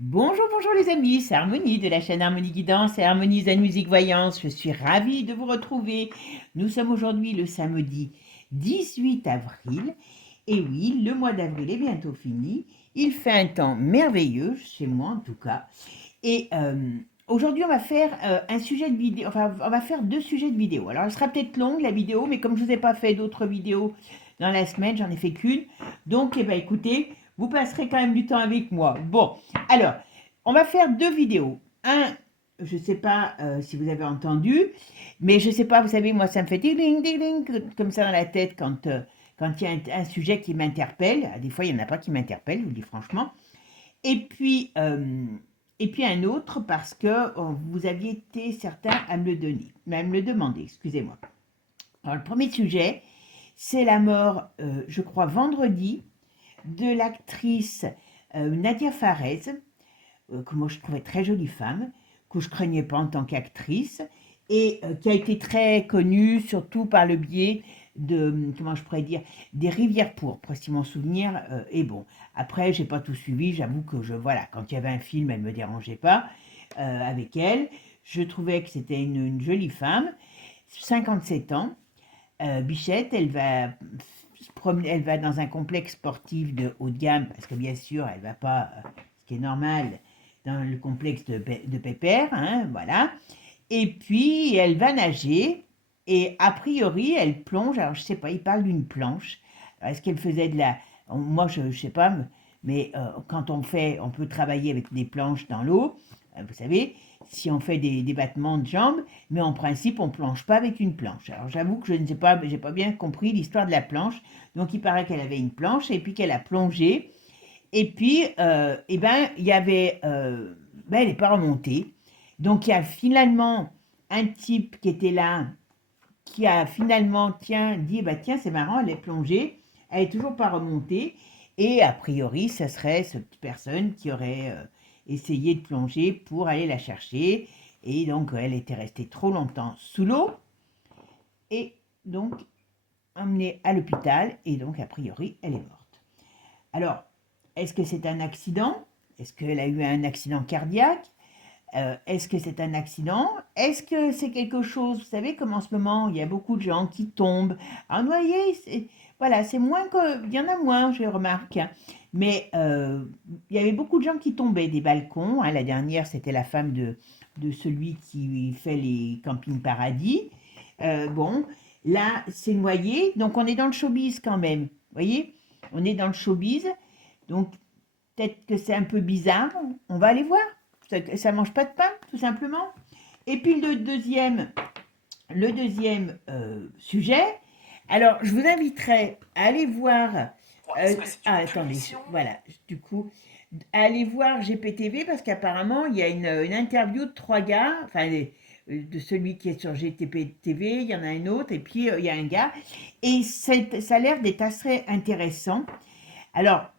Bonjour, bonjour les amis, c'est Harmonie de la chaîne Harmonie Guidance et Harmonie Zen Musique Voyance. Je suis ravie de vous retrouver. Nous sommes aujourd'hui le samedi 18 avril. Et oui, le mois d'avril est bientôt fini. Il fait un temps merveilleux, chez moi en tout cas. Et aujourd'hui, on va faire un sujet de vidéo, enfin, on va faire deux sujets de vidéo. Alors, elle sera peut-être longue la vidéo, mais comme je ne vous ai pas fait d'autres vidéos dans la semaine, j'en ai fait qu'une. Donc, eh ben, écoutez, vous passerez quand même du temps avec moi. Bon, alors, on va faire deux vidéos. Je ne sais pas si vous avez entendu, mais je ne sais pas, vous savez, moi, ça me fait ding, ding, ding, ding, comme ça dans la tête quand il y a un sujet qui m'interpelle. Des fois, il n'y en a pas qui m'interpellent, je vous le dis franchement. Et puis, un autre parce que vous aviez été certains à me le donner, à me le demander, excusez-moi. Alors, le premier sujet, c'est la mort, je crois, vendredi, de l'actrice Nadia Farez, que moi je trouvais très jolie femme, que je craignais pas en tant qu'actrice, et qui a été très connue surtout par le biais de, comment je pourrais dire, des Rivières pourpres, si mon souvenir est bon. Après, j'ai pas tout suivi, j'avoue que voilà, quand il y avait un film, elle me dérangeait pas avec elle. Je trouvais que c'était une jolie femme, 57 ans, Bichette, elle va dans un complexe sportif de haut de gamme, parce que bien sûr, elle va pas, ce qui est normal, dans le complexe de Pépère, hein, voilà. Et puis, elle va nager, et a priori, elle plonge, alors je sais pas, il parle d'une planche. Alors, est-ce qu'elle faisait de la... Moi, je sais pas, mais quand on peut travailler avec des planches dans l'eau, vous savez, si on fait des battements de jambes, mais en principe, on ne plonge pas avec une planche. Alors j'avoue que je ne sais pas, j'ai pas bien compris l'histoire de la planche. Donc il paraît qu'elle avait une planche et puis qu'elle a plongé. Et puis, eh ben, il y avait, ben, elle n'est pas remontée. Donc il y a finalement un type qui était là, qui a finalement, tiens, dit, bah tiens, c'est marrant, elle est plongée, elle est toujours pas remontée. Et a priori, ça serait cette personne qui aurait essayé de plonger pour aller la chercher. Et donc, elle était restée trop longtemps sous l'eau et donc emmenée à l'hôpital. Et donc, a priori, elle est morte. Alors, est-ce que c'est un accident? Est-ce qu'elle a eu un accident cardiaque? Est-ce que c'est un accident? Est-ce que c'est quelque chose, vous savez, comme en ce moment, il y a beaucoup de gens qui tombent. Alors, vous voyez, voilà, c'est moins que, il y en a moins, je remarque. Mais il y avait beaucoup de gens qui tombaient des balcons, hein. La dernière, c'était la femme de celui qui fait les campings paradis. Bon, là, c'est noyé, donc on est dans le showbiz quand même. Vous voyez, on est dans le showbiz, donc peut-être que c'est un peu bizarre. On va aller voir. Ça mange pas de pain, tout simplement. Et puis le deuxième sujet. Alors, je vous inviterai à aller voir. Attendez, voilà, du coup, à aller voir GPTV parce qu'apparemment, il y a une interview de trois gars, enfin, de celui qui est sur GTP-TV, il y en a un autre, et puis il y a un gars, et ça a l'air d'être assez intéressant. Alors,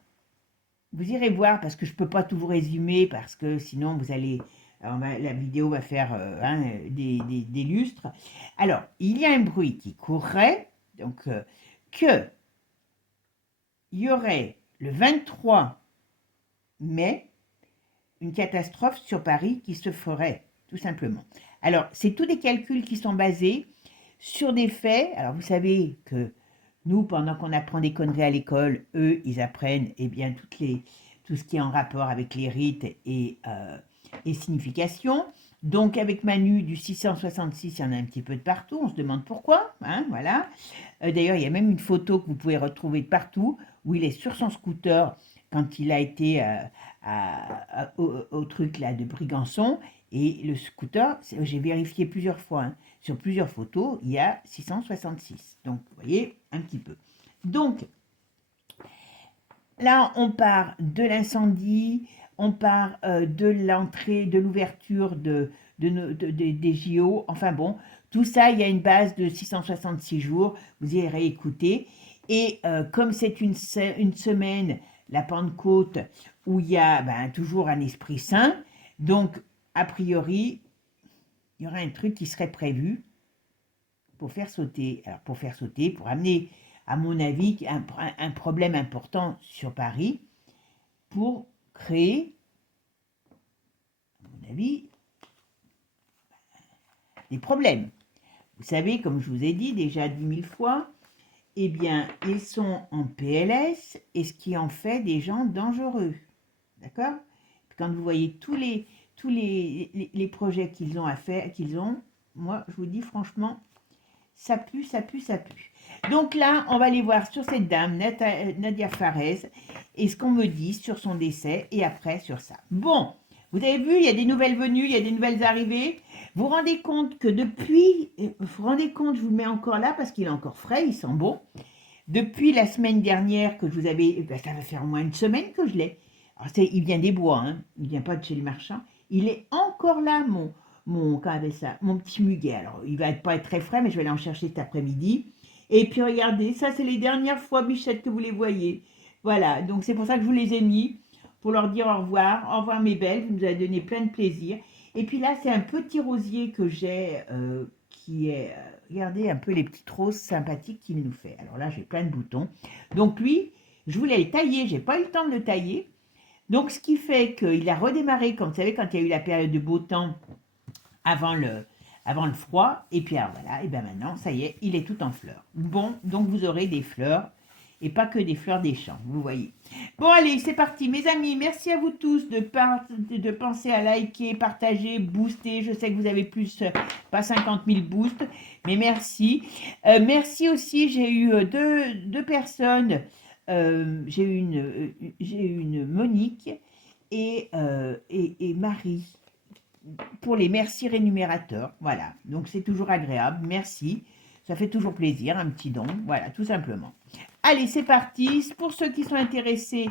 vous irez voir parce que je ne peux pas tout vous résumer parce que sinon vous allez, la vidéo va faire des lustres. Alors, il y a un bruit qui courrait, donc que il y aurait le 23 mai une catastrophe sur Paris qui se ferait, tout simplement. Alors, c'est tous des calculs qui sont basés sur des faits. Alors, vous savez que nous, pendant qu'on apprend des conneries à l'école, eux, ils apprennent eh bien, tout ce qui est en rapport avec les rites et significations. Donc, avec Manu du 666, il y en a un petit peu de partout. On se demande pourquoi. Hein, voilà. D'ailleurs, il y a même une photo que vous pouvez retrouver de partout où il est sur son scooter quand il a été au truc là de Brigançon. Et le scooter, j'ai vérifié plusieurs fois, hein, sur plusieurs photos, il y a 666. Donc, vous voyez, un petit peu. Donc, là, on part de l'incendie, on part de l'entrée, de l'ouverture des JO. Enfin bon, tout ça, il y a une base de 666 jours. Vous irez écouter. Et comme c'est une semaine, la Pentecôte, où il y a toujours un Esprit Saint, donc, a priori, il y aura un truc qui serait prévu pour faire sauter. Alors, pour faire sauter, pour amener, à mon avis, un problème important sur Paris, pour créer mon avis, des problèmes. Vous savez, comme je vous ai dit déjà 10 000 fois, eh bien, ils sont en PLS et ce qui en fait des gens dangereux. D'accord? Quand vous voyez tous les projets qu'ils ont à faire, moi, je vous dis franchement, ça pue, ça pue, ça pue. Donc là, on va aller voir sur cette dame, Nadia Fares, et ce qu'on me dit sur son décès, et après sur ça. Bon, vous avez vu, il y a des nouvelles venues, il y a des nouvelles arrivées. Vous vous rendez compte que depuis, vous vous rendez compte, je vous le mets encore là parce qu'il est encore frais, il sent bon. Depuis la semaine dernière que je vous avais, ça va faire au moins une semaine que je l'ai. Alors il vient des bois, hein, il vient pas de chez le marchand. Il est encore là, mon petit muguet. Alors il va pas être très frais, mais je vais aller en chercher cet après-midi. Et puis regardez, ça c'est les dernières fois, Bichette, que vous les voyez. Voilà, donc c'est pour ça que je vous les ai mis, pour leur dire au revoir mes belles, vous nous avez donné plein de plaisir. Et puis là, c'est un petit rosier que j'ai, qui est, regardez un peu les petites roses sympathiques qu'il nous fait. Alors là, j'ai plein de boutons. Donc lui, je voulais le tailler, j'ai pas eu le temps de le tailler. Donc ce qui fait qu'il a redémarré, comme vous savez, quand il y a eu la période de beau temps avant le froid. Et puis alors voilà, et bien maintenant, ça y est, il est tout en fleurs. Bon, donc vous aurez des fleurs et pas que des fleurs des champs, vous voyez. Bon, allez, c'est parti. Mes amis, merci à vous tous de penser à liker, partager, booster. Je sais que vous avez plus, pas 50 000 boosts, mais merci. Merci aussi, j'ai eu deux personnes. J'ai eu une Monique et Marie pour les merci rémunérateurs. Voilà, donc c'est toujours agréable. Merci. Ça fait toujours plaisir, un petit don. Voilà, tout simplement. Allez, c'est parti. Pour ceux qui sont intéressés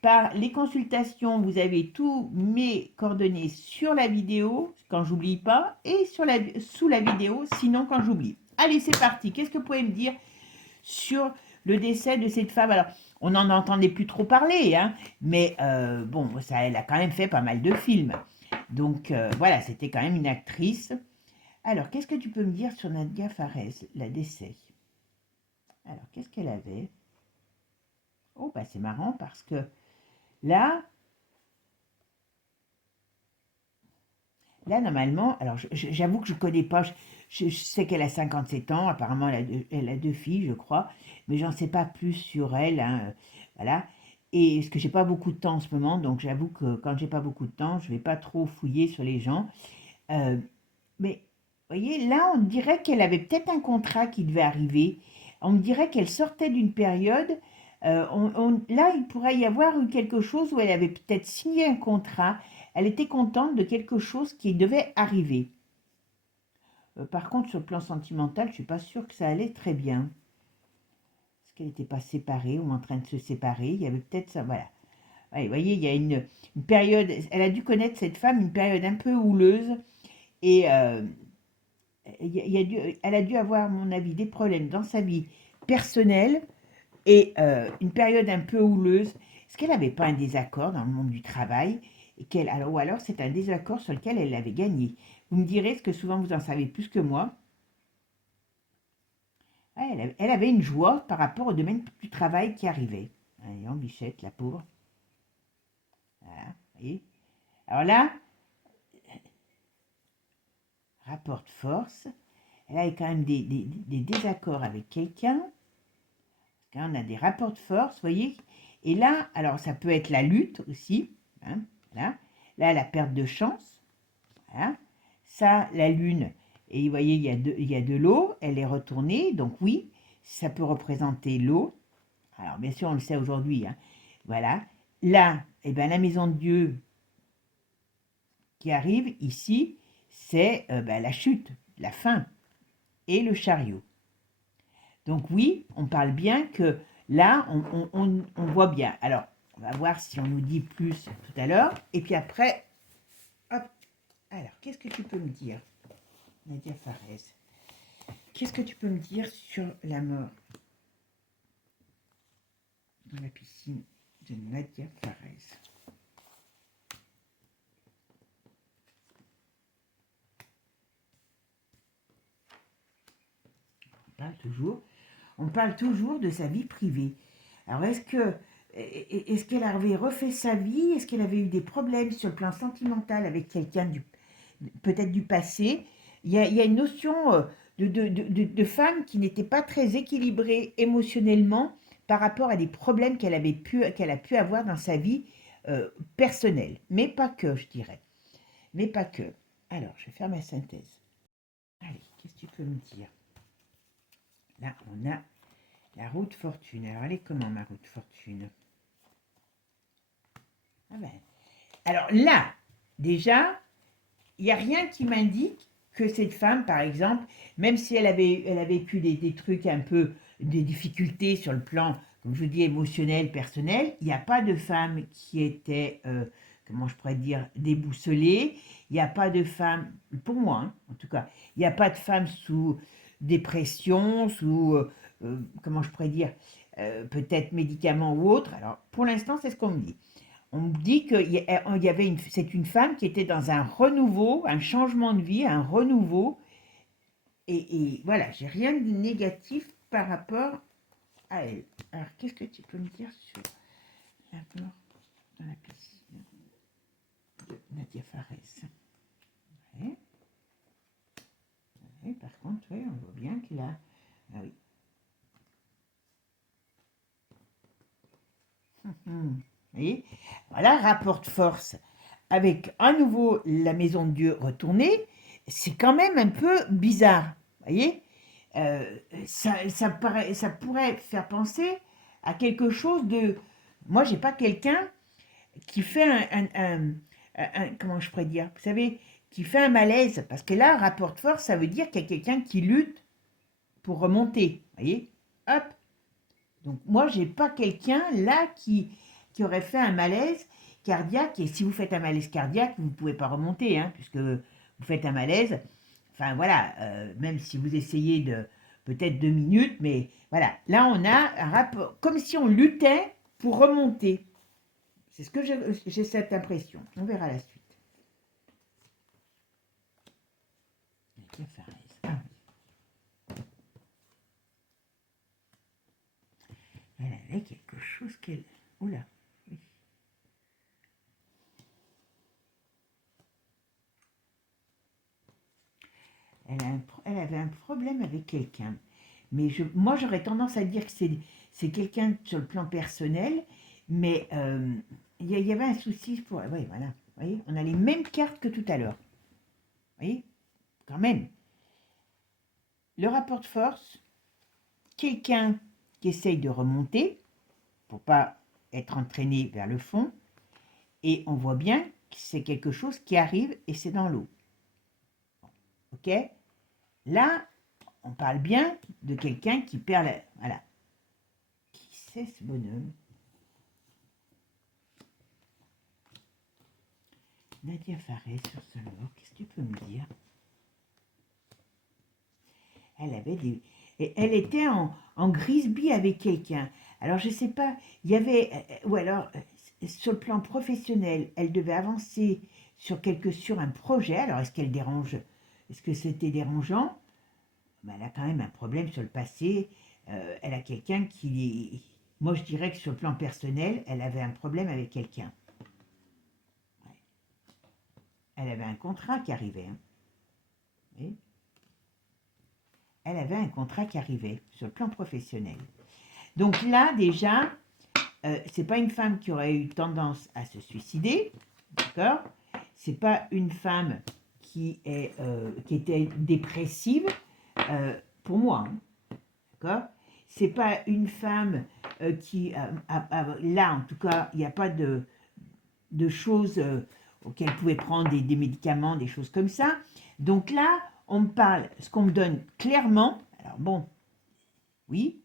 par les consultations, vous avez tous mes coordonnées sur la vidéo, quand j'oublie pas, et sous la vidéo, sinon quand j'oublie. Allez, c'est parti. Qu'est-ce que vous pouvez me dire sur le décès de cette femme? Alors, on n'en entendait plus trop parler, hein, mais bon, elle a quand même fait pas mal de films. Donc, voilà, c'était quand même une actrice. Alors, qu'est-ce que tu peux me dire sur Nadia Fares, la décès? Alors, qu'est-ce qu'elle avait? Oh, bah c'est marrant parce que là, normalement, alors j'avoue que je ne connais pas, je sais qu'elle a 57 ans, apparemment elle a deux filles, je crois, mais j'en sais pas plus sur elle, hein, voilà. Et parce que j'ai pas beaucoup de temps en ce moment, donc j'avoue que quand j'ai pas beaucoup de temps, je vais pas trop fouiller sur les gens. Euh, mais, vous voyez, là, on dirait qu'elle avait peut-être un contrat qui devait arriver. On dirait qu'elle sortait d'une période. Là, il pourrait y avoir eu quelque chose où elle avait peut-être signé un contrat. Elle était contente de quelque chose qui devait arriver. Par contre, sur le plan sentimental, je ne suis pas sûre que ça allait très bien. Est-ce qu'elle n'était pas séparée ou en train de se séparer? Il y avait peut-être ça, voilà. Ouais, vous voyez, il y a une période, elle a dû connaître cette femme, une période un peu houleuse. Et elle a dû avoir, à mon avis, des problèmes dans sa vie personnelle et une période un peu houleuse. Est-ce qu'elle n'avait pas un désaccord dans le monde du travail ou alors c'est un désaccord sur lequel elle avait gagné? Vous me direz, ce que souvent vous en savez plus que moi. Ouais, elle avait une joie par rapport au domaine du travail qui arrivait. Voyons, Bichette, la pauvre. Voilà, vous voyez. Alors là, rapport de force. Elle a quand même des désaccords avec quelqu'un. Là, on a des rapports de force, vous voyez. Et là, alors ça peut être la lutte aussi. Hein, voilà. Là, la perte de chance. Voilà. Ça, la lune. Et vous voyez, il y a de l'eau. Elle est retournée. Donc oui, ça peut représenter l'eau. Alors bien sûr, on le sait aujourd'hui. Hein. Voilà. Là, eh ben, la maison de Dieu qui arrive ici, c'est la chute, la fin et le chariot. Donc oui, on parle bien que là, on voit bien. Alors, on va voir si on nous dit plus tout à l'heure. Et puis après, hop. Alors, qu'est-ce que tu peux me dire, Nadia Fares? Qu'est-ce que tu peux me dire sur la mort dans la piscine de Nadia Fares? On parle toujours de sa vie privée. Alors, est-ce que est-ce qu'elle avait refait sa vie? Est-ce qu'elle avait eu des problèmes sur le plan sentimental avec quelqu'un peut-être du passé? Il y a une notion de femme qui n'était pas très équilibrée émotionnellement par rapport à des problèmes qu'elle a pu avoir dans sa vie personnelle. Mais pas que, je dirais. Mais pas que. Alors, je vais faire ma synthèse. Allez, qu'est-ce que tu peux me dire? Là, on a la roue de fortune. Alors, elle est comment, ma roue de fortune? Ah ben. Alors là, déjà, il n'y a rien qui m'indique que cette femme, par exemple, même si elle a vécu des trucs un peu, des difficultés sur le plan, comme je vous dis, émotionnel, personnel, il n'y a pas de femme qui était, comment je pourrais dire, déboussolée. Il n'y a pas de femme, pour moi, hein, en tout cas, il n'y a pas de femme sous dépression, sous, comment je pourrais dire, peut-être médicaments ou autre. Alors, pour l'instant, c'est ce qu'on me dit. On me dit que c'est une femme qui était dans un renouveau, un changement de vie, un renouveau. Et voilà, j'ai rien de négatif par rapport à elle. Alors, qu'est-ce que tu peux me dire sur la mort dans la piscine de Nadia Fares? Ouais. Ouais, par contre, ouais, on voit bien qu'il a... Ah oui. Vous voyez, voilà, rapport de force avec à nouveau la maison de Dieu retournée, c'est quand même un peu bizarre. Vous voyez, ça pourrait faire penser à quelque chose de... Moi, j'ai pas quelqu'un qui fait comment je pourrais dire, vous savez, qui fait un malaise, parce que là, rapport de force, ça veut dire qu'il y a quelqu'un qui lutte pour remonter. Vous voyez, hop. Donc moi, j'ai pas quelqu'un là qui aurait fait un malaise cardiaque. Et si vous faites un malaise cardiaque, vous ne pouvez pas remonter, hein, puisque vous faites un malaise. Enfin voilà, même si vous essayez de peut-être 2 minutes, mais voilà. Là, on a un rapport, comme si on luttait pour remonter. C'est ce que j'ai cette impression. On verra la suite. Elle avait quelque chose qu'elle... Oula, oui. Elle avait un problème avec quelqu'un. Mais moi, j'aurais tendance à dire que c'est quelqu'un sur le plan personnel, mais il y avait un souci pour... Oui, voilà. Vous voyez, on a les mêmes cartes que tout à l'heure. Vous voyez, quand même. Le rapport de force, quelqu'un qui essaye de remonter pour pas être entraîné vers le fond, et on voit bien que c'est quelque chose qui arrive et c'est dans l'eau. Ok? Là, on parle bien de quelqu'un qui perd la... Voilà. Qui c'est ce bonhomme? Nadia Fares sur ce mort, qu'est-ce que tu peux me dire? Elle avait des... Et elle était en Grisby avec quelqu'un. Alors, je ne sais pas, il y avait... Ou alors, sur le plan professionnel, elle devait avancer sur un projet. Alors, est-ce qu'elle dérange? Est-ce que c'était dérangeant? Ben, elle a quand même un problème sur le passé. Elle a quelqu'un qui... Moi, je dirais que sur le plan personnel, elle avait un problème avec quelqu'un. Ouais. Elle avait un contrat qui arrivait. Hein. Oui. Elle avait un contrat qui arrivait sur le plan professionnel. Donc là, déjà, c'est pas une femme qui aurait eu tendance à se suicider, d'accord? C'est pas une femme qui était dépressive, pour moi, hein, d'accord? C'est pas une femme qui, là en tout cas, il n'y a pas de choses auxquelles elle pouvait prendre des médicaments, des choses comme ça. Donc là, on me parle, ce qu'on me donne clairement, alors bon, oui,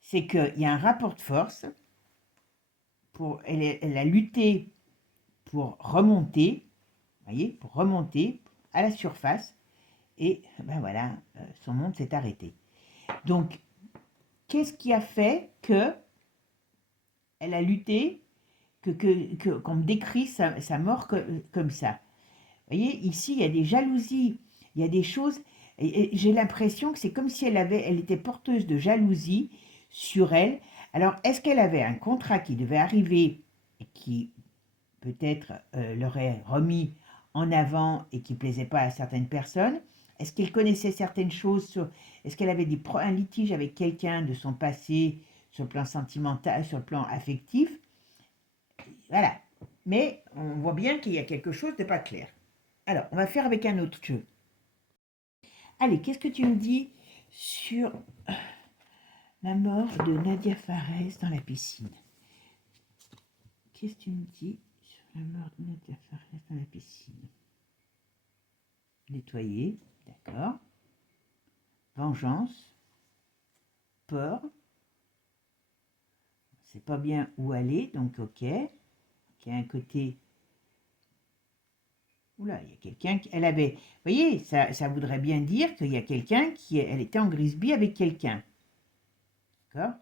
c'est qu'il y a un rapport de force, elle a lutté pour remonter, voyez, pour remonter à la surface, et ben voilà, son monde s'est arrêté. Donc, qu'est-ce qui a fait que elle a lutté, qu'on me décrit sa mort comme ça? Vous voyez, ici, il y a des jalousies, il y a des choses, et j'ai l'impression que c'est comme si elle était porteuse de jalousie sur elle, Alors, est-ce qu'elle avait un contrat qui devait arriver et qui peut-être l'aurait remis en avant et qui plaisait pas à certaines personnes? Est-ce qu'elle connaissait certaines choses sur... Est-ce qu'elle avait un litige avec quelqu'un de son passé sur le plan sentimental, sur le plan affectif? Voilà. Mais on voit bien qu'il y a quelque chose de pas clair. Alors, on va faire avec un autre jeu. Allez, qu'est-ce que tu me dis sur la mort de Nadia Fares dans la piscine? Qu'est-ce que tu me dis sur la mort de Nadia Fares dans la piscine? Nettoyer, d'accord. Vengeance, peur. C'est pas bien où aller, donc ok. Il y a un côté. Oula, il y a quelqu'un qui. Elle avait. Vous voyez, ça voudrait bien dire qu'il y a quelqu'un qui. Elle était en grisby avec quelqu'un. D'accord?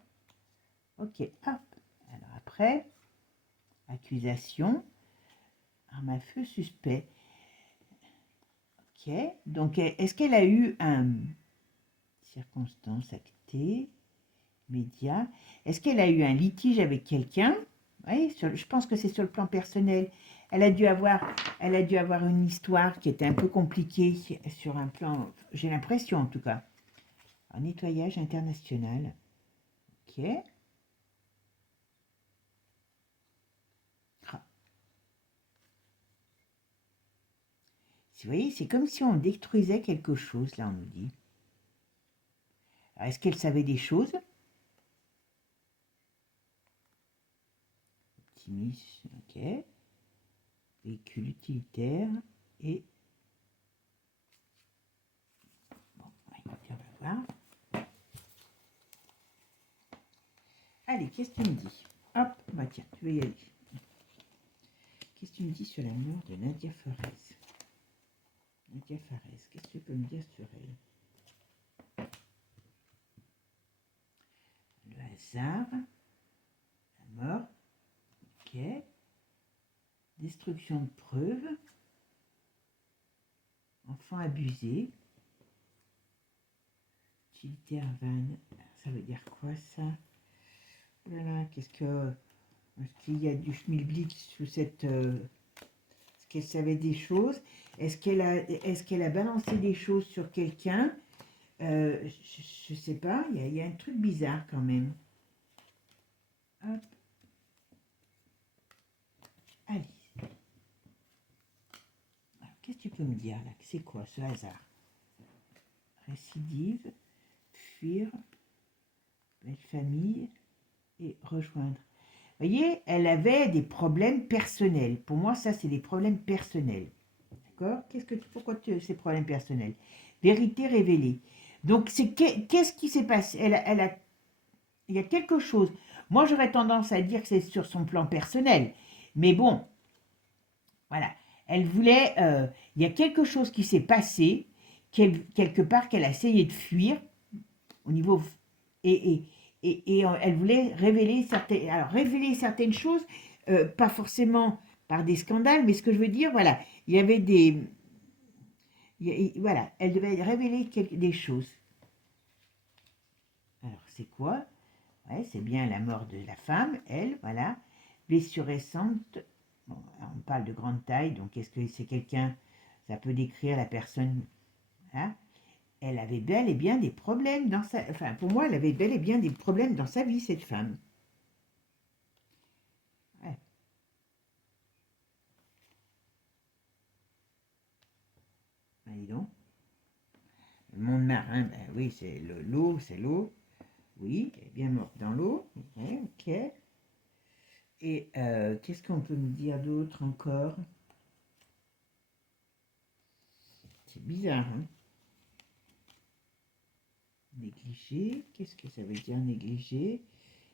Ok, hop. Alors après, accusation, arme à feu suspect. Ok, donc est-ce qu'elle a eu un. Circonstance actée, média. Est-ce qu'elle a eu un litige avec quelqu'un? Oui, je pense que c'est sur le plan personnel. Elle a dû avoir une histoire qui était un peu compliquée sur un plan, j'ai l'impression en tout cas. Un nettoyage international. Ok. Ah. Vous voyez, c'est comme si on détruisait quelque chose, là on nous dit. Est-ce qu'elle savait des choses? Optimisme, ok. Véhicule utilitaire et... Bon, on va voir. Allez, qu'est-ce que tu me dis? Hop, bah tiens, tu vas y aller. Qu'est-ce que tu me dis sur la mort de Nadia Fares? Nadia Fares, qu'est-ce que tu peux me dire sur elle? Le hasard, la mort, ok. Destruction de preuves, enfant abusé, utilitaire van, ça veut dire quoi ça? Voilà, est-ce qu'il y a du schmilblick sous cette... est-ce qu'elle savait des choses? Est-ce qu'elle a balancé des choses sur quelqu'un? Je sais pas, il y a un truc bizarre quand même. Hop. Allez. Alors, qu'est-ce que tu peux me dire là? C'est quoi ce hasard? Récidive, fuir, belle famille et rejoindre. Vous voyez, elle avait des problèmes personnels. Pour moi, ça, c'est des problèmes personnels. D'accord? Pourquoi ces problèmes personnels? Vérité révélée. Donc, qu'est-ce qui s'est passé? Il y a quelque chose. Moi, j'aurais tendance à dire que c'est sur son plan personnel. Mais bon, voilà. Elle voulait. Il y a quelque chose qui s'est passé, quelque part, qu'elle a essayé de fuir au niveau. Et, elle voulait révéler certaines choses, pas forcément par des scandales, mais ce que je veux dire, voilà, il y avait des. Voilà, elle devait révéler des choses. Alors, c'est quoi? Ouais, c'est bien la mort de la femme, elle, voilà. Blessure récente. Bon, on parle de grande taille, donc est-ce que c'est quelqu'un, ça peut décrire la personne, hein? Elle avait bel et bien des problèmes dans sa... Enfin, pour moi, elle avait bel et bien des problèmes dans sa vie, cette femme. Ouais. Allez donc. Le monde marin, ben oui, c'est l'eau, c'est l'eau. Oui, elle est bien morte dans l'eau. Ouais, ok. Et qu'est-ce qu'on peut me dire d'autre encore? C'est bizarre, hein? Négligé, qu'est-ce que ça veut dire négligé?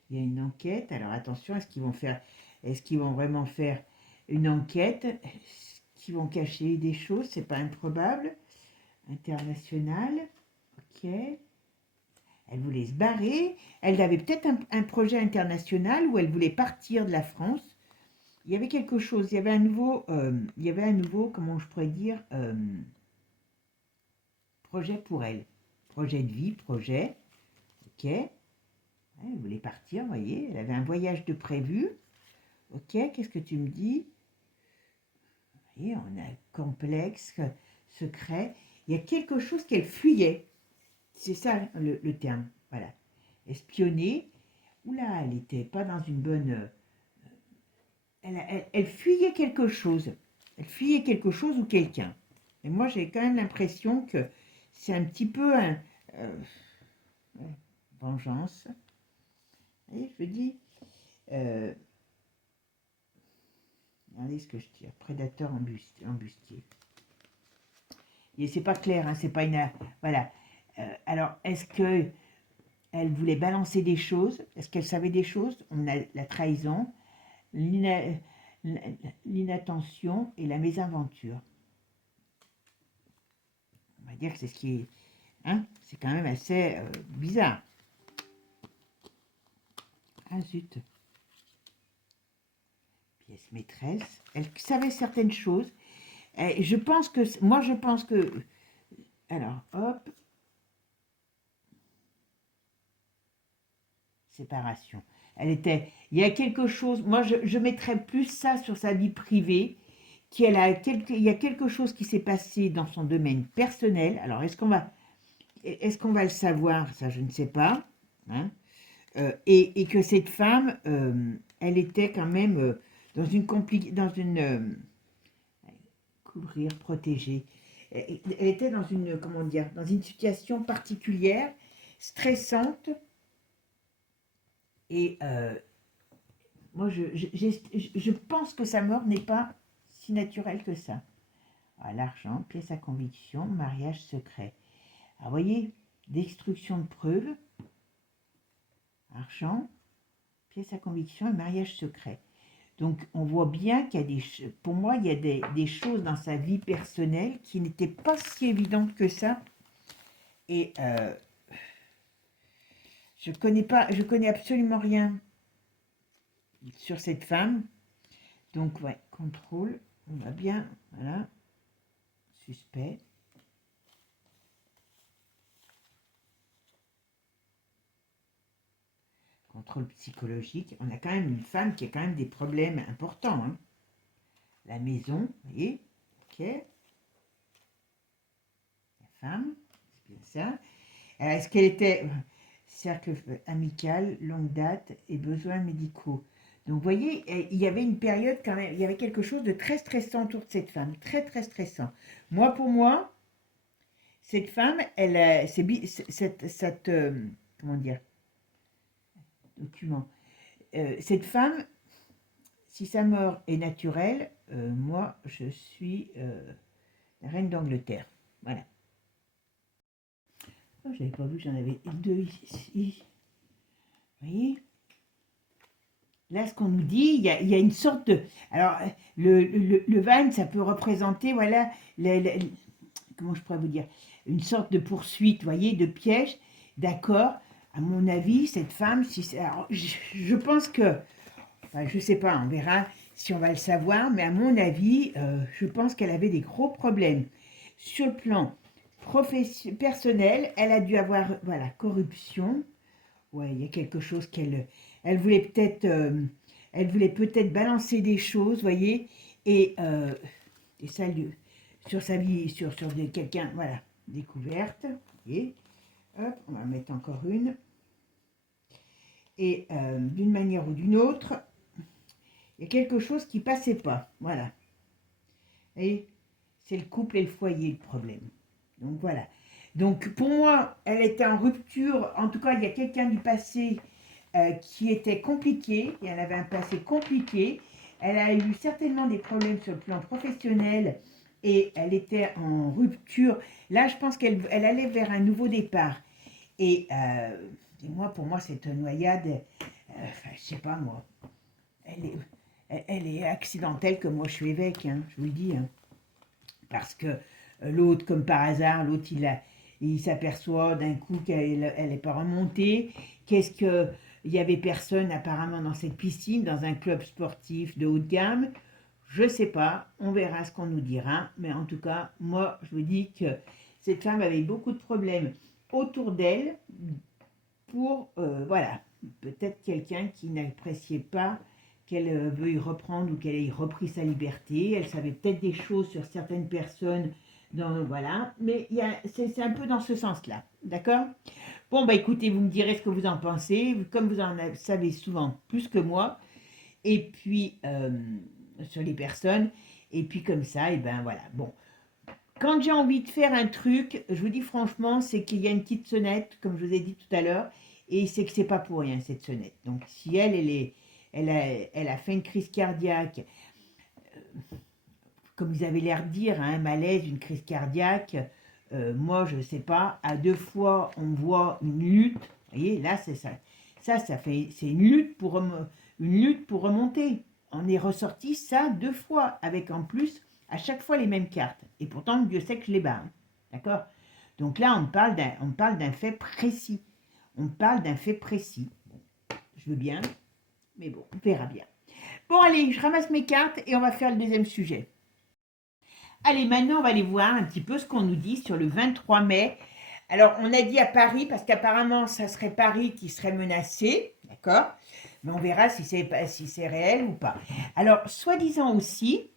Il y a une enquête. Alors attention, est-ce qu'ils vont vraiment faire une enquête? Est-ce qu'ils vont cacher des choses? C'est pas improbable. International, ok. Elle voulait se barrer. Elle avait peut-être un projet international où elle voulait partir de la France. Il y avait quelque chose. Il y avait un nouveau, comment je pourrais dire, projet pour elle. Projet de vie, projet, ok. Elle voulait partir, vous voyez, elle avait un voyage de prévu. Ok, qu'est-ce que tu me dis? Vous voyez, on a complexe, secret. Il y a quelque chose qu'elle fuyait. C'est ça le terme. Voilà. Espionner. Oula, elle n'était pas dans une bonne. Elle fuyait quelque chose. Elle fuyait quelque chose ou quelqu'un. Et moi, j'ai quand même l'impression que c'est un petit peu un. Ouais, vengeance. Et je dis. Euh, regardez ce que je tire. Prédateur embusqué. Et c'est pas clair, hein, c'est pas une. Voilà. Alors, est-ce que elle voulait balancer des choses? Est-ce qu'elle savait des choses? On a la trahison, l'inattention et la mésaventure. On va dire que c'est ce qui est. Hein, c'est quand même assez bizarre. Ah zut. Pièce maîtresse. Elle savait certaines choses. Et je pense que. Moi, je pense que. Alors, hop. Séparation. Elle était. Il y a quelque chose. Moi, je mettrais plus ça sur sa vie privée. Il y a quelque chose qui s'est passé dans son domaine personnel. Alors, est-ce qu'on va le savoir? Ça, je ne sais pas. Hein. Et que cette femme, elle était quand même dans une couvrir, protéger. Elle était dans une, comment dire, dans une situation particulière, stressante. Et moi, je pense que sa mort n'est pas si naturelle que ça. Ah, l'argent, pièce à conviction, mariage secret. Alors, vous voyez, destruction de preuves, argent, pièce à conviction et mariage secret. Donc, on voit bien qu'il y a pour moi, il y a des choses dans sa vie personnelle qui n'étaient pas si évidentes que ça. Et je connais absolument rien sur cette femme. Donc, ouais, contrôle, on va bien, voilà, suspect. Contrôle psychologique. On a quand même une femme qui a quand même des problèmes importants. Hein. La maison, vous voyez, ok. La femme, c'est bien ça. Est-ce qu'elle était cercle amical, longue date et besoins médicaux? Donc, vous voyez, il y avait une période quand même, il y avait quelque chose de très stressant autour de cette femme, très très stressant. Moi, pour moi, cette femme, cette comment dire, document. Cette femme, si sa mort est naturelle, moi, je suis la reine d'Angleterre. Voilà. Oh, j'avais pas vu que j'en avais deux ici. Vous voyez? Là, ce qu'on nous dit, il y a une sorte de. Alors, le van, ça peut représenter, voilà, comment je pourrais vous dire, une sorte de poursuite, vous voyez, de piège. D'accord. À mon avis, cette femme, alors, je pense que, enfin, je sais pas, on verra si on va le savoir, mais à mon avis, je pense qu'elle avait des gros problèmes sur le plan personnel. Elle a dû avoir, voilà, corruption. Ouais, il y a quelque chose elle voulait peut-être balancer des choses, voyez, et ça sur sa vie, sur quelqu'un, voilà, découverte, voyez. Hop, on va en mettre encore une. Et d'une manière ou d'une autre, il y a quelque chose qui passait pas, voilà. Et c'est le couple et le foyer le problème. Donc voilà. Donc pour moi, elle était en rupture. En tout cas, il y a quelqu'un du passé qui était compliqué. Elle avait un passé compliqué. Elle a eu certainement des problèmes sur le plan professionnel et elle était en rupture. Là, je pense qu'elle allait vers un nouveau départ. Moi, pour moi, cette noyade, enfin, je sais pas moi, elle est accidentelle comme moi je suis évêque, hein, je vous le dis. Hein. Parce que l'autre, comme par hasard, l'autre, il s'aperçoit d'un coup qu'elle n'est pas remontée. Il y avait personne apparemment dans cette piscine, dans un club sportif de haut de gamme. Je sais pas, on verra ce qu'on nous dira. Mais en tout cas, moi, je vous dis que cette femme avait beaucoup de problèmes autour d'elle pour, voilà, peut-être quelqu'un qui n'appréciait pas qu'elle veuille reprendre ou qu'elle ait repris sa liberté. Elle savait peut-être des choses sur certaines personnes, voilà. Mais c'est un peu dans ce sens-là, d'accord? Bon, bah écoutez, vous me direz ce que vous en pensez. Comme vous en savez souvent plus que moi, et puis sur les personnes, et puis comme ça, et ben voilà. Bon, quand j'ai envie de faire un truc, je vous dis franchement, c'est qu'il y a une petite sonnette, comme je vous ai dit tout à l'heure, et c'est que c'est pas pour rien cette sonnette. Donc si elle a fait une crise cardiaque, comme vous avez l'air de dire, hein, un malaise, une crise cardiaque, moi je sais pas, à deux fois on voit une lutte, vous voyez, là c'est ça. C'est une lutte pour remonter. On est ressorti ça deux fois, avec en plus à chaque fois les mêmes cartes. Et pourtant, Dieu sait que je les bats. Hein. D'accord? Donc là, on parle d'un fait précis. On parle d'un fait précis. Bon, je veux bien, mais bon, on verra bien. Bon, allez, je ramasse mes cartes et on va faire le deuxième sujet. Allez, maintenant, on va aller voir un petit peu ce qu'on nous dit sur le 23 mai. Alors, on a dit à Paris, parce qu'apparemment, ça serait Paris qui serait menacé, d'accord? Mais on verra si c'est réel ou pas. Alors, soi-disant aussi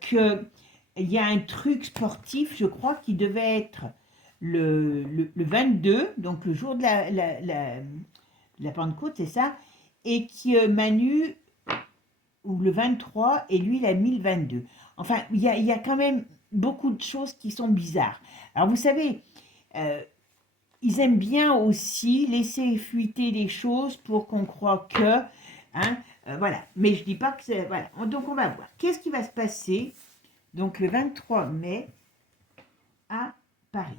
qu'il y a un truc sportif, je crois, qui devait être le 22, donc le jour de la Pentecôte, c'est ça, et que Manu, ou le 23, et lui, il a mis le 22. Enfin, il y a quand même beaucoup de choses qui sont bizarres. Alors, vous savez, euh, ils aiment bien aussi laisser fuiter les choses pour qu'on croit que, hein, voilà. Mais je dis pas que c'est, voilà. Donc on va voir. Qu'est-ce qui va se passer donc le 23 mai à Paris?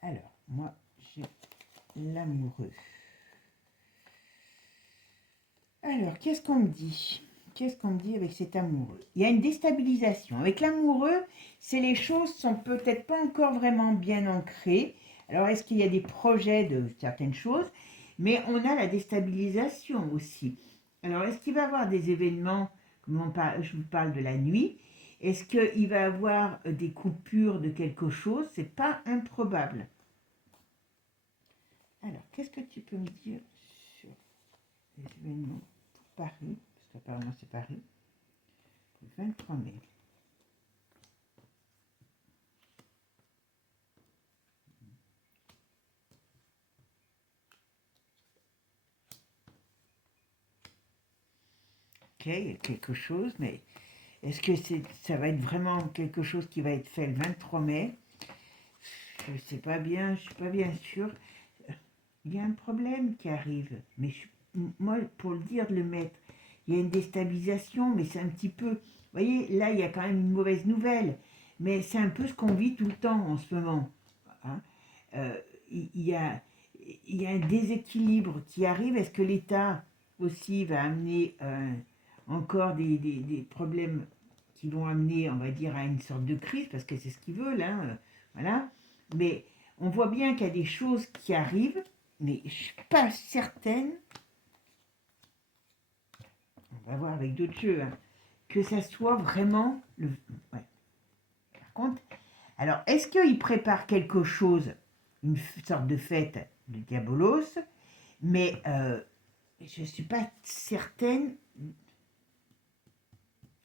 Alors, moi, j'ai l'amoureux. Alors, qu'est-ce qu'on me dit? Qu'est-ce qu'on me dit avec cet amoureux? Il y a une déstabilisation. Avec l'amoureux, c'est les choses sont peut-être pas encore vraiment bien ancrées. Alors, est-ce qu'il y a des projets de certaines choses? Mais on a la déstabilisation aussi. Alors, est-ce qu'il va y avoir des événements, comme je vous parle de la nuit? Est-ce qu'il va y avoir des coupures de quelque chose? C'est pas improbable. Alors, qu'est-ce que tu peux me dire sur les événements pour Paris? Parce qu'apparemment, c'est Paris. Le 23 mai. Ok, il y a quelque chose, mais est-ce que ça va être vraiment quelque chose qui va être fait le 23 mai? Je ne sais pas bien, je ne suis pas bien sûre. Il y a un problème qui arrive, mais moi, pour le dire, de le mettre, il y a une déstabilisation, mais c'est un petit peu... Vous voyez, là, il y a quand même une mauvaise nouvelle, mais c'est un peu ce qu'on vit tout le temps en ce moment. Hein. Euh, il y a, il y a un déséquilibre qui arrive. Est-ce que l'État aussi va amener encore des problèmes qui vont amener, on va dire, à une sorte de crise, parce que c'est ce qu'ils veulent, hein, voilà. Mais on voit bien qu'il y a des choses qui arrivent, mais je ne suis pas certaine, on va voir avec d'autres jeux, hein, que ça soit vraiment le... Ouais. Par contre, alors, est-ce qu'il prépare quelque chose, une sorte de fête de Diabolos, mais je ne suis pas certaine.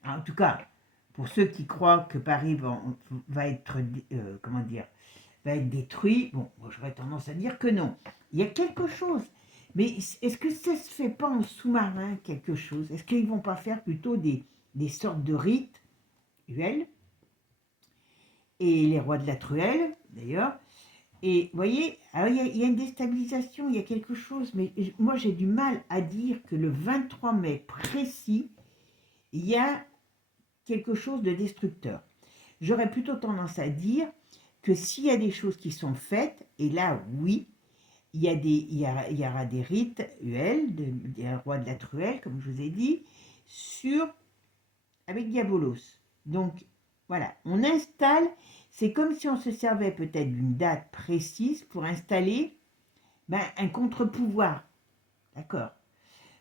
En tout cas, pour ceux qui croient que Paris va être, comment dire, va être détruit, bon, moi j'aurais tendance à dire que non. Il y a quelque chose. Mais est-ce que ça se fait pas en sous-marin, quelque chose? Est-ce qu'ils vont pas faire plutôt des sortes de rites rituels? Et les rois de la truelle, d'ailleurs. Et vous voyez, alors il y a une déstabilisation, il y a quelque chose, mais moi j'ai du mal à dire que le 23 mai précis, il y a quelque chose de destructeur. J'aurais plutôt tendance à dire que s'il y a des choses qui sont faites, et là oui, il y aura des rites des rois de la truelle, comme je vous ai dit, avec Diabolos. Donc voilà, on installe, c'est comme si on se servait peut-être d'une date précise pour installer un contre-pouvoir. D'accord.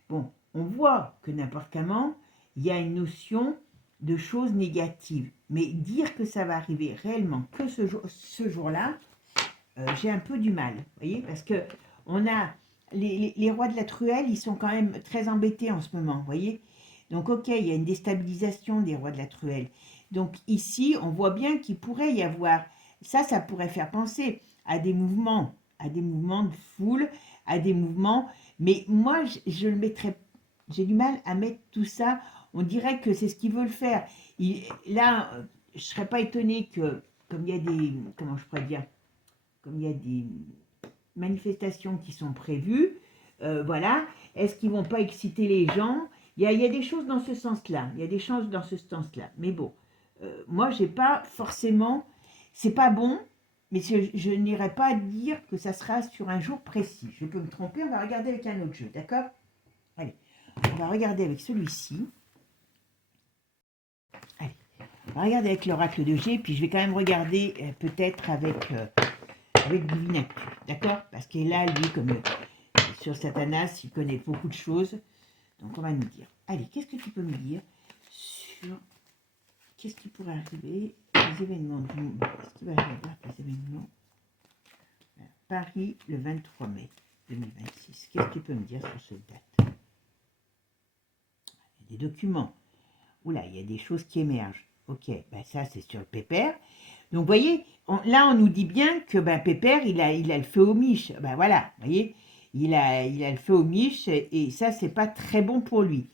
Bon, on voit que n'importe comment, il y a une notion de choses négatives. Mais dire que ça va arriver réellement que ce jour-là, j'ai un peu du mal, vous voyez, parce que on a les rois de la truelle, ils sont quand même très embêtés en ce moment, vous voyez. Donc, ok, il y a une déstabilisation des rois de la truelle. Donc, ici, on voit bien qu'il pourrait y avoir, ça pourrait faire penser à des mouvements de foule, à des mouvements, mais moi, je le mettrais, j'ai du mal à mettre tout ça, on dirait que c'est ce qu'ils veulent faire. Là, je ne serais pas étonnée que, comme il y a des, comment je pourrais dire, comme il y a des manifestations qui sont prévues, voilà, est-ce qu'ils vont pas exciter les gens? Il y a des choses dans ce sens-là, il y a des choses dans ce sens-là. Mais bon, moi, j'ai pas forcément, c'est pas bon, mais je n'irai pas dire que ça sera sur un jour précis. Je peux me tromper, on va regarder avec un autre jeu, d'accord? Allez, on va regarder avec celui-ci. Allez, on va regarder avec l'oracle de G, puis je vais quand même regarder peut-être avec Divinacu, d'accord? Parce que là, lui, comme sur Satanas, il connaît beaucoup de choses. Donc, on va nous dire. Allez, qu'est-ce que tu peux me dire sur qu'est-ce qui pourrait arriver, les événements du monde? Qu'est-ce qui va arriver les événements? Paris, le 23 mai 2026. Qu'est-ce que tu peux me dire sur cette date? Il y a des documents. Oula, il y a des choses qui émergent. Ok, ben ça, c'est sur le pépère. Donc, vous voyez, là, on nous dit bien que ben, Pépère, il a le feu aux miches. Ben voilà, vous voyez, il a le feu aux miches et ça, c'est pas très bon pour lui.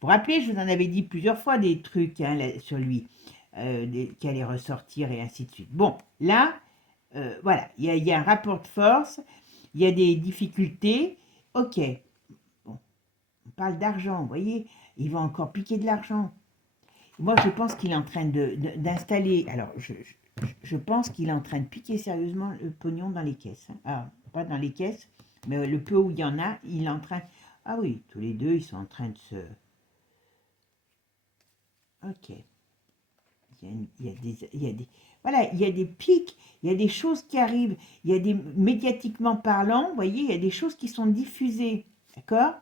Vous vous rappelez, je vous en avais dit plusieurs fois des trucs hein, là, sur lui, qui allaient ressortir et ainsi de suite. Bon, là, voilà, il y a un rapport de force, il y a des difficultés. Ok, bon, on parle d'argent, vous voyez, il va encore piquer de l'argent. Moi, je pense qu'il est en train d'installer. Alors, je pense qu'il est en train de piquer sérieusement le pognon dans les caisses. Hein. Ah, pas dans les caisses, mais le peu où il y en a, il est en train. Ah oui, tous les deux, ils sont en train de se. Ok. Voilà, il y a des pics, il y a des choses qui arrivent, il y a des médiatiquement parlant, vous voyez, il y a des choses qui sont diffusées, d'accord?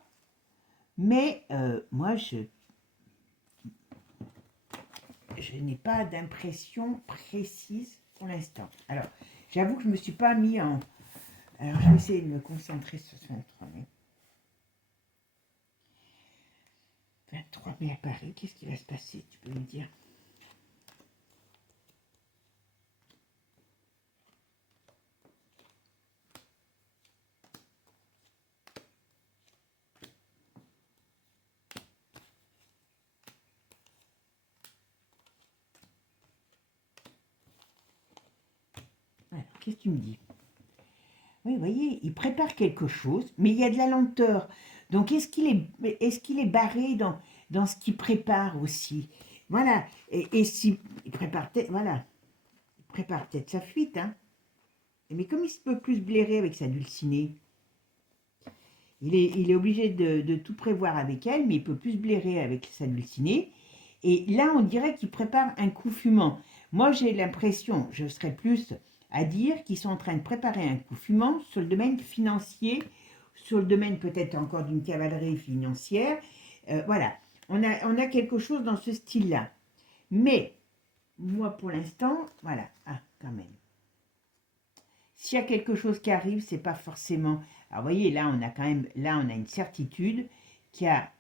Mais moi, je n'ai pas d'impression précise pour l'instant. Alors, j'avoue que je ne me suis pas mis en... Alors, je vais essayer de me concentrer sur ce 23 mai. 23 mai à Paris, qu'est-ce qui va se passer? Tu peux me dire? Alors, qu'est-ce que tu me dis? Oui, vous voyez, il prépare quelque chose, mais il y a de la lenteur. Donc, est-ce qu'il est barré dans ce qu'il prépare aussi? Voilà. Et si il prépare peut-être, voilà, il prépare peut-être sa fuite, hein. Mais comme il se peut plus blairer avec sa dulcinée, il est obligé de tout prévoir avec elle, mais il peut plus blairer avec sa dulcinée. Et là, on dirait qu'il prépare un coup fumant. Moi, j'ai l'impression, je serais plus à dire qu'ils sont en train de préparer un coup fumant sur le domaine financier, sur le domaine peut-être encore d'une cavalerie financière. Voilà, on a quelque chose dans ce style-là. Mais, moi, pour l'instant, voilà, ah, quand même. S'il y a quelque chose qui arrive, c'est pas forcément. Alors, vous voyez, là, on a quand même, là, on a une certitude qui a,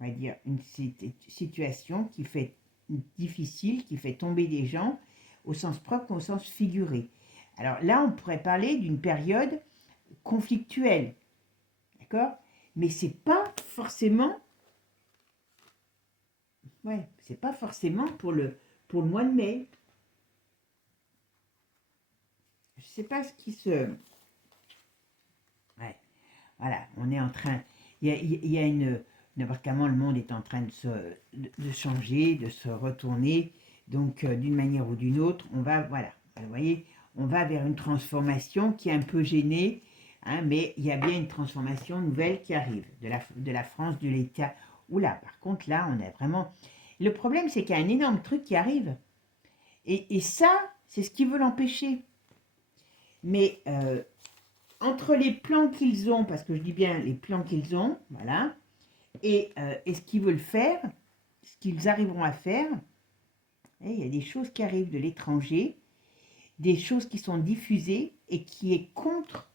on va dire, une situation qui fait difficile, qui fait tomber des gens, au sens propre comme au sens figuré. Alors là, on pourrait parler d'une période conflictuelle, d'accord? Mais c'est pas forcément, ouais, c'est pas forcément pour le mois de mai. Je sais pas ce qui se, ouais, voilà, on est en train, il y a une, n'importe comment le monde est en train de changer, de se retourner. Donc, d'une manière ou d'une autre, on va, voilà, vous voyez, on va vers une transformation qui est un peu gênée, hein, mais il y a bien une transformation nouvelle qui arrive de la France, de l'État. Oula, par contre, là, on est vraiment... Le problème, c'est qu'il y a un énorme truc qui arrive. Et ça, c'est ce qui veut l'empêcher. Mais entre les plans qu'ils ont, parce que je dis bien les plans qu'ils ont, voilà, et ce qu'ils veulent faire, ce qu'ils arriveront à faire. Et il y a des choses qui arrivent de l'étranger, des choses qui sont diffusées et qui est contre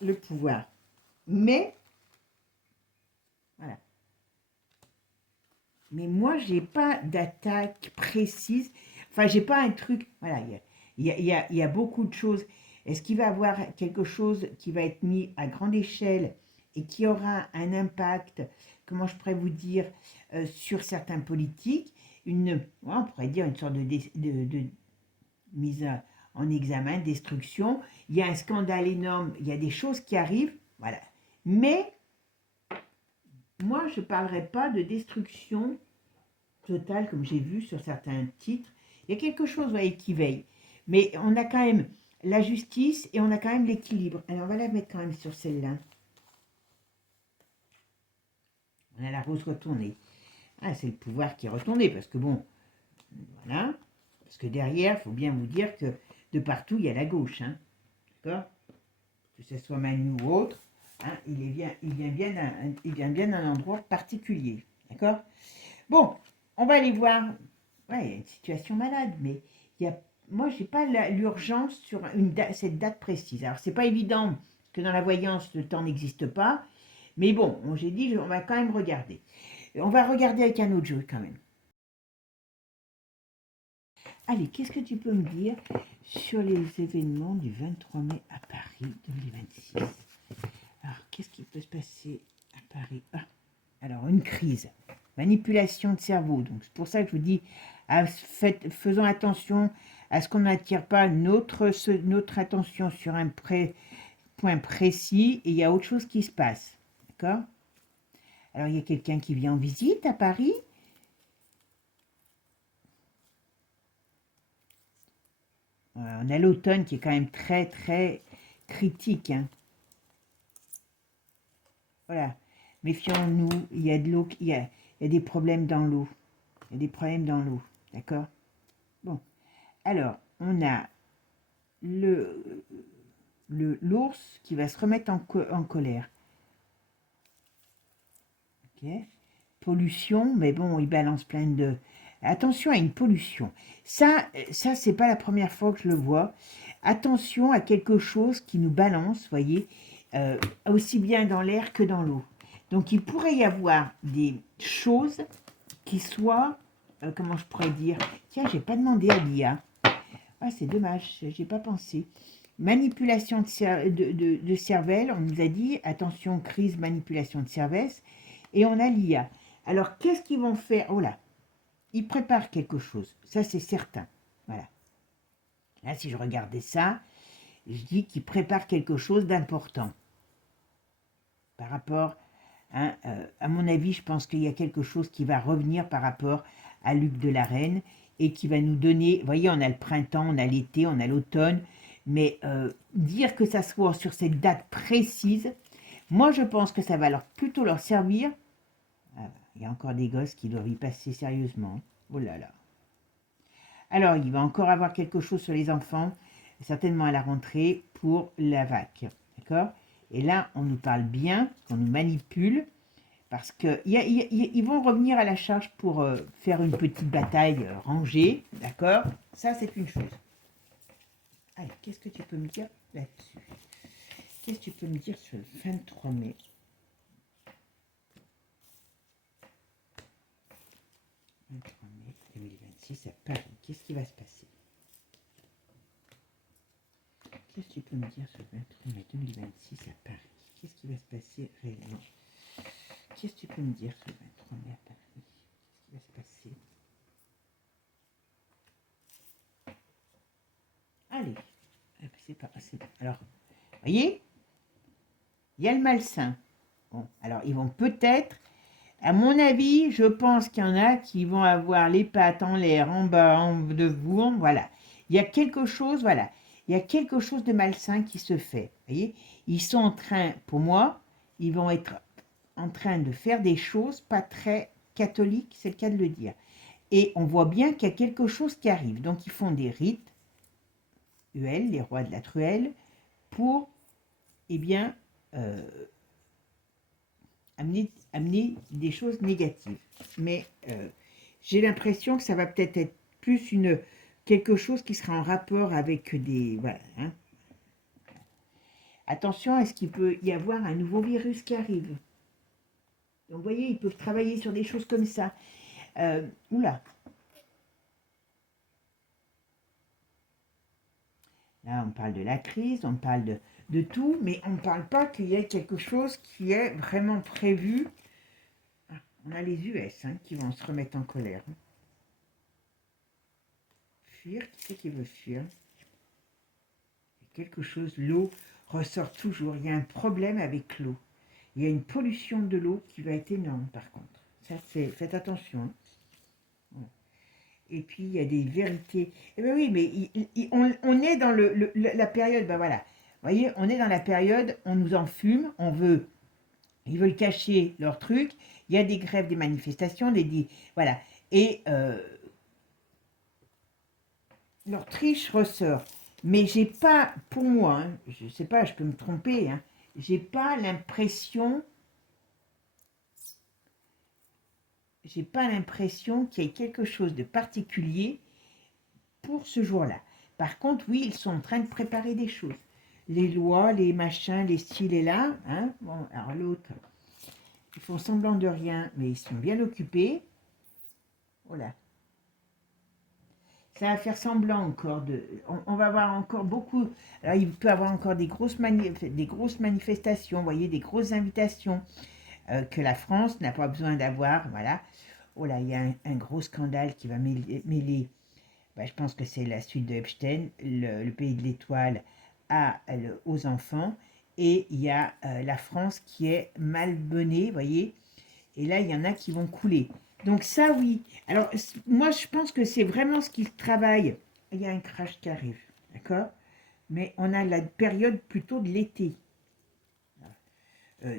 le pouvoir. Mais, voilà. Mais moi, j'ai pas d'attaque précise. Enfin, j'ai pas un truc. Voilà, il y a beaucoup de choses. Est-ce qu'il va y avoir quelque chose qui va être mis à grande échelle et qui aura un impact, comment je pourrais vous dire, sur certains politiques, on pourrait dire une sorte de mise en examen, destruction. Il y a un scandale énorme, il y a des choses qui arrivent, voilà. Mais moi, je ne parlerai pas de destruction totale, comme j'ai vu sur certains titres. Il y a quelque chose, voyez, qui veille. Mais on a quand même la justice et on a quand même l'équilibre. Alors, on va la mettre quand même sur celle-là. On a la rose retournée. Ah, c'est le pouvoir qui est retourné, parce que bon, voilà. Parce que derrière, il faut bien vous dire que de partout, il y a la gauche, hein. D'accord? Que ce soit Manu ou autre, hein, il vient bien d'un endroit particulier. D'accord? Bon, on va aller voir. Ouais, il y a une situation malade, mais moi, je n'ai pas l'urgence sur cette date précise. Alors, c'est pas évident que dans la voyance, le temps n'existe pas. Mais bon, j'ai dit, on va quand même regarder. On va regarder avec un autre jeu quand même. Allez, qu'est-ce que tu peux me dire sur les événements du 23 mai à Paris 2026? Alors, qu'est-ce qui peut se passer à Paris? Alors, une crise, manipulation de cerveau. Donc, c'est pour ça que je vous dis, faisons attention à ce qu'on n'attire pas notre attention sur un point précis et il y a autre chose qui se passe. D'accord? Alors, il y a quelqu'un qui vient en visite à Paris. On a l'automne qui est quand même très, très critique. Hein. Voilà. Méfions-nous, il y a de l'eau, il y a des problèmes dans l'eau. Il y a des problèmes dans l'eau. D'accord? Bon. Alors, on a l'ours qui va se remettre en colère. Ok. Pollution, mais bon, il balance plein de... Attention à une pollution. Ça c'est pas la première fois que je le vois. Attention à quelque chose qui nous balance, voyez, aussi bien dans l'air que dans l'eau. Donc, il pourrait y avoir des choses qui soient, comment je pourrais dire, tiens, j'ai pas demandé à l'IA. Ah, c'est dommage, j'ai pas pensé. Manipulation de cervelle, on nous a dit, attention, crise, manipulation de cervelle, et on a l'IA. Alors, qu'est-ce qu'ils vont faire? Oh là, ils préparent quelque chose, ça c'est certain. Voilà. Là, si je regardais ça, je dis qu'ils préparent quelque chose d'important. Par rapport, hein, à mon avis, je pense qu'il y a quelque chose qui va revenir par rapport à Luc de la Reine et qui va nous donner, vous voyez, on a le printemps, on a l'été, on a l'automne, mais dire que ça soit sur cette date précise, moi je pense que ça va plutôt leur servir. Ah, il y a encore des gosses qui doivent y passer sérieusement. Oh là là. Alors, il va encore avoir quelque chose sur les enfants, certainement à la rentrée, pour la VAC. D'accord? Et là, on nous parle bien, qu'on nous manipule, parce qu'ils vont revenir à la charge pour faire une petite bataille rangée. D'accord? Ça, c'est une chose. Allez, qu'est-ce que tu peux me dire là-dessus? Qu'est-ce que tu peux me dire sur le 23 mai? 23 mai 2026 à Paris. Qu'est-ce qui va se passer? Qu'est-ce que tu peux me dire sur le 23 mai 2026 à Paris? Qu'est-ce qui va se passer réellement? Qu'est-ce que tu peux me dire sur le 23 mai à Paris? Qu'est-ce qui va se passer? Allez, c'est pas assez. Alors, vous voyez, il y a le malsain. Bon, alors ils vont peut-être, à mon avis, je pense qu'il y en a qui vont avoir les pattes en l'air, en bas, en debout, voilà. Il y a quelque chose, voilà. Il y a quelque chose de malsain qui se fait. Vous voyez, ils sont en train, pour moi, ils vont être en train de faire des choses pas très catholiques, c'est le cas de le dire. Et on voit bien qu'il y a quelque chose qui arrive. Donc ils font des rites, les rois de la truelle, pour, eh bien, amener des choses négatives. Mais j'ai l'impression que ça va peut-être être plus quelque chose qui sera en rapport avec des... Voilà, hein. Attention, est-ce qu'il peut y avoir un nouveau virus qui arrive? Donc, vous voyez, ils peuvent travailler sur des choses comme ça. Oula. Là, on parle de la crise, on parle de tout, mais on ne parle pas qu'il y ait quelque chose qui est vraiment prévu. Ah, on a les US hein, qui vont se remettre en colère. Fuir, qui c'est qui veut fuir? Quelque chose, l'eau ressort toujours. Il y a un problème avec l'eau. Il y a une pollution de l'eau qui va être énorme par contre. Ça, faites attention. Hein. Et puis, il y a des vérités. Eh bien oui, mais on est dans la période, ben voilà. Vous voyez, on est dans la période, on nous enfume, ils veulent cacher leurs trucs. Il y a des grèves, des manifestations, voilà. Et leur triche ressort. Mais j'ai pas, pour moi, hein, je sais pas, je peux me tromper, hein, j'ai pas l'impression qu'il y ait quelque chose de particulier pour ce jour-là. Par contre, oui, ils sont en train de préparer des choses. Les lois, les machins, les styles et là. Hein. Bon, alors l'autre, ils font semblant de rien, mais ils sont bien occupés. Voilà. Ça va faire semblant encore de... On va avoir encore beaucoup... Alors, il peut y avoir encore des grosses manifestations, vous voyez, des grosses invitations que la France n'a pas besoin d'avoir, voilà. Oh là, il y a un gros scandale qui va mêler je pense que c'est la suite de Epstein, le pays de l'étoile aux enfants, et il y a la France qui est malmenée, vous voyez, et là, il y en a qui vont couler. Donc ça, oui. Alors, moi, je pense que c'est vraiment ce qu'ils travaillent. Il y a un crash qui arrive, d'accord? Mais on a la période plutôt de l'été.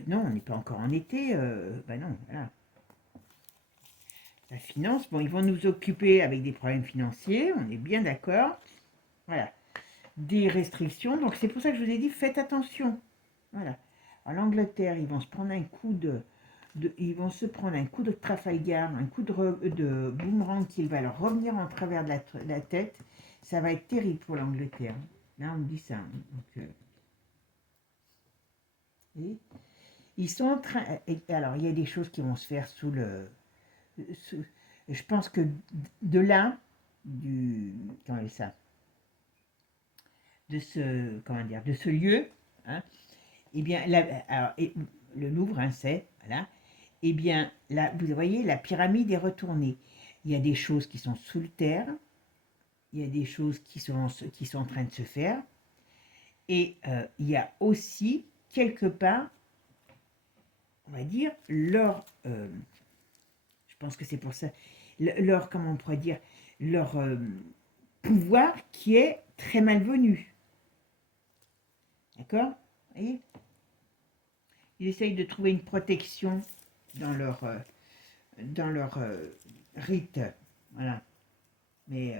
Non, on n'est pas encore en été. Non, voilà. La finance, bon, ils vont nous occuper avec des problèmes financiers, on est bien d'accord. Voilà. Des restrictions, donc c'est pour ça que je vous ai dit, faites attention. Voilà. En Angleterre, ils vont se prendre un coup ils vont se prendre un coup de Trafalgar, un coup de boomerang qui va leur revenir en travers de la tête. Ça va être terrible pour l'Angleterre. Là, on me dit ça. Hein. Donc, ils sont en train... Alors, il y a des choses qui vont se faire je pense que de là, comment dire ça, de ce lieu, hein, eh bien, le Louvre, hein, c'est, voilà, eh bien, là, vous voyez, la pyramide est retournée. Il y a des choses qui sont sous le terre, il y a des choses qui sont en train de se faire, et il y a aussi, quelque part, on va dire, je pense que c'est pour ça, comment on pourrait dire, leur pouvoir qui est très malvenu. D'accord? Vous voyez? Ils essayent de trouver une protection dans leur rite. Voilà. Mais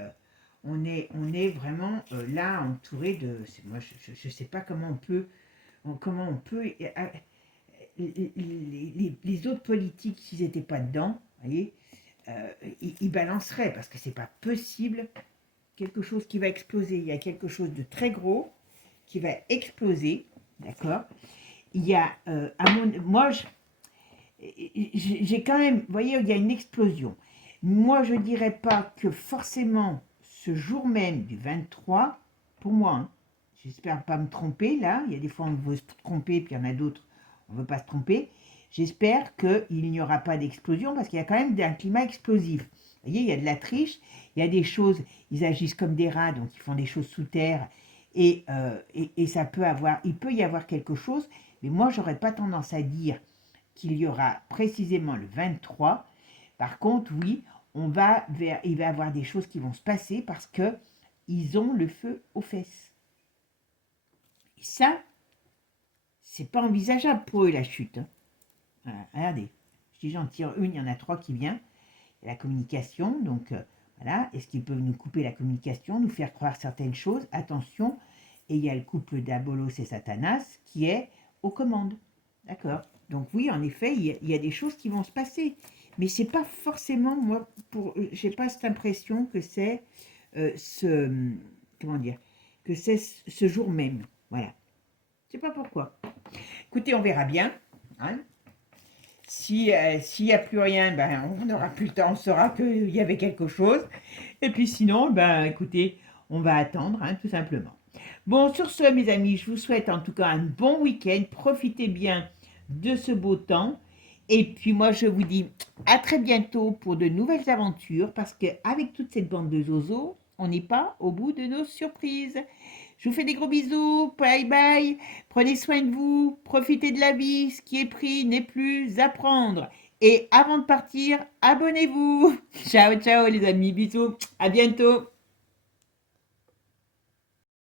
on est vraiment là entouré de... Moi, je ne sais pas comment on peut les autres politiques, s'ils n'étaient pas dedans, vous voyez, ils balanceraient, parce que c'est pas possible, quelque chose qui va exploser. Il y a quelque chose de très gros qui va exploser, d'accord? Il y a, moi, j'ai quand même, vous voyez, il y a une explosion. Moi, je ne dirais pas que forcément, ce jour même du 23, pour moi, hein, j'espère pas me tromper, là, il y a des fois on veut se tromper, puis il y en a d'autres, on ne veut pas se tromper. J'espère qu'il n'y aura pas d'explosion, parce qu'il y a quand même un climat explosif. Vous voyez, il y a de la triche, il y a des choses, ils agissent comme des rats, donc ils font des choses sous terre, et il peut y avoir quelque chose, mais moi, j'aurais pas tendance à dire qu'il y aura précisément le 23. Par contre, oui, il va y avoir des choses qui vont se passer parce que ils ont le feu aux fesses. Et ça, c'est pas envisageable pour eux la chute. Hein. Voilà, regardez, si j'en tire une, il y en a 3 qui viennent. La communication, donc voilà, est-ce qu'ils peuvent nous couper la communication, nous faire croire certaines choses? Attention, et il y a le couple d'Abolos et Satanas qui est aux commandes. D'accord? Donc oui, en effet, il y a des choses qui vont se passer. Mais c'est pas forcément, moi, j'ai pas cette impression que c'est ce, comment dire, que c'est ce jour même. Voilà. Je sais pas pourquoi. Écoutez, on verra bien. Hein. Si, s'il n'y a plus rien, ben, on n'aura plus le temps, on saura qu'il y avait quelque chose. Et puis sinon, ben, écoutez, on va attendre, hein, tout simplement. Bon, sur ce, mes amis, je vous souhaite en tout cas un bon week-end. Profitez bien de ce beau temps. Et puis moi, je vous dis à très bientôt pour de nouvelles aventures, parce qu'avec toute cette bande de zozo, on n'est pas au bout de nos surprises. Je vous fais des gros bisous. Bye bye. Prenez soin de vous. Profitez de la vie. Ce qui est pris n'est plus à prendre. Et avant de partir, abonnez-vous. Ciao, ciao les amis. Bisous. À bientôt.